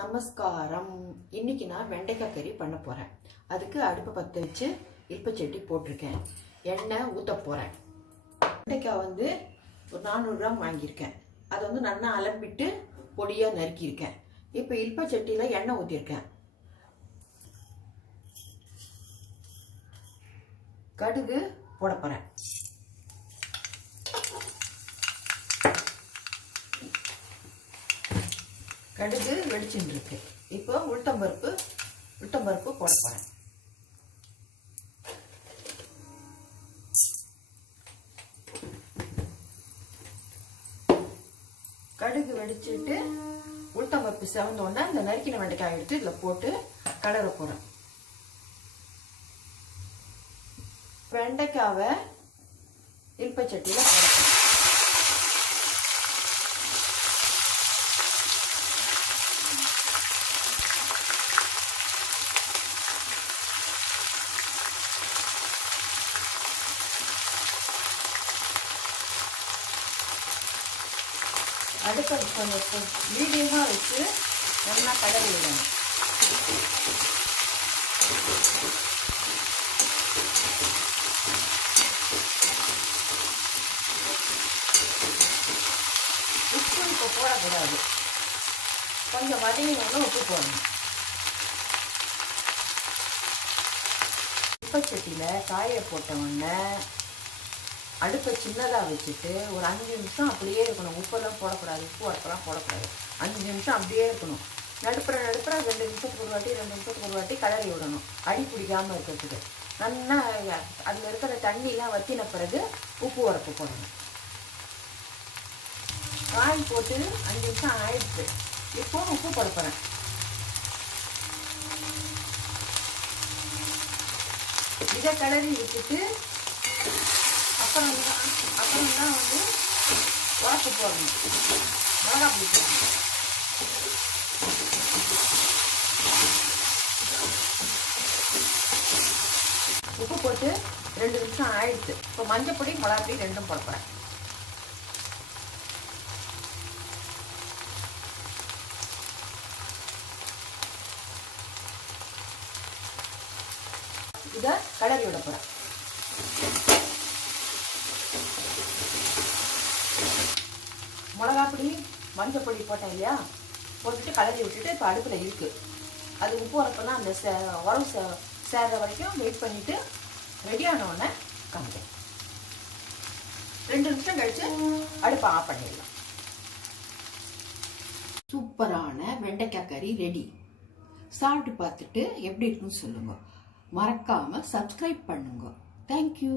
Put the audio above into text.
நமஸ்காரம். இன்னைக்கு நான் வெண்டைக்காய் கறி பண்ண போறேன். அதுக்கு அடுப்பை பற்ற வச்சு இல்பச்சட்டி போட்டிருக்கேன். எண்ணெய் ஊற்ற போறேன். வெண்டைக்காய் வந்து ஒரு 400 கிராம் வாங்கியிருக்கேன். அதை வந்து நல்லா அலம்பிட்டு பொடியாக நறுக்கியிருக்கேன். இப்போ இல்பச்சட்டியில் எண்ணெய் ஊற்றிருக்கேன். கடுகு போட போறேன். கடுகு வெடிச்சுட்டு இருக்கு. இப்போ உளுத்தம்பருப்பு போட போறேன். கடுகு வெடிச்சுட்டு உளுத்தம்பருப்பு செவந்தோன்னா இந்த நறுக்கின வெண்டைக்காய் எடுத்து இதில் போட்டு கலர போறேன். வெண்டைக்காவை இல்பச்சட்டியில் போட போறேன். அடுப்பை கொஞ்சம் மீடியமாக வச்சு நல்லா கலரி விடணும். உப்பு இப்போ போடக்கூடாது. கொஞ்சம் வதங்கினோன்னு உப்பு போடணும். உப்பச்சட்டியில் காயை போட்ட உடனே அடுப்பை சின்னதாக வச்சுட்டு ஒரு 5 நிமிஷம் அப்படியே இருக்கணும். உப்பெல்லாம் போடக்கூடாது, உப்பு வரப்பெல்லாம் போடக்கூடாது. 5 நிமிஷம் அப்படியே இருக்கணும். நடுப்புற 2 நிமிஷத்துக்கு ஒரு வாட்டி கலரி விடணும். அடி பிடிக்காமல் இருக்கிறதுக்கு. நல்லா அதில் இருக்கிற தண்ணிலாம் வற்றின பிறகு உப்பு வரப்பு போடணும். காய் போட்டு 5 நிமிஷம் ஆயிடுச்சு. இப்போ உப்பு போட போகிறேன். இதை கலரி விட்டுட்டு அப்புறம் தான் வந்து உரப்பு போடணும். மிளகாப்பொடி போடணும். உப்பு போட்டு 2 நிமிஷம் ஆயிடுச்சு. இப்போ மஞ்சப்பொடி மிளகாப்பொடி 2ம் போட போகிறேன். இதை கலரி விட போகிறேன். மிளகாப்பொடி மஞ்சப்பொடி போட்டேன் இல்லையா, போட்டுட்டு கலரி விட்டுட்டு இப்போ அடுப்பில் இருக்குது. அது உப்பு வரப்பெல்லாம் அந்த உரம் சேர்ற வரைக்கும் வெயிட் பண்ணிவிட்டு ரெடியானோடனே காமிட்டேன். 2 நிமிஷம் கழித்து அடுப்பை ஆஃப் பண்ணிடலாம். சூப்பரான வெண்டைக்காய் கறி ரெடி. சாப்பிட்டு பார்த்துட்டு எப்படி இருக்குன்னு சொல்லுங்க. மறக்காமல் சப்ஸ்கிரைப் பண்ணுங்க. தேங்க்யூ.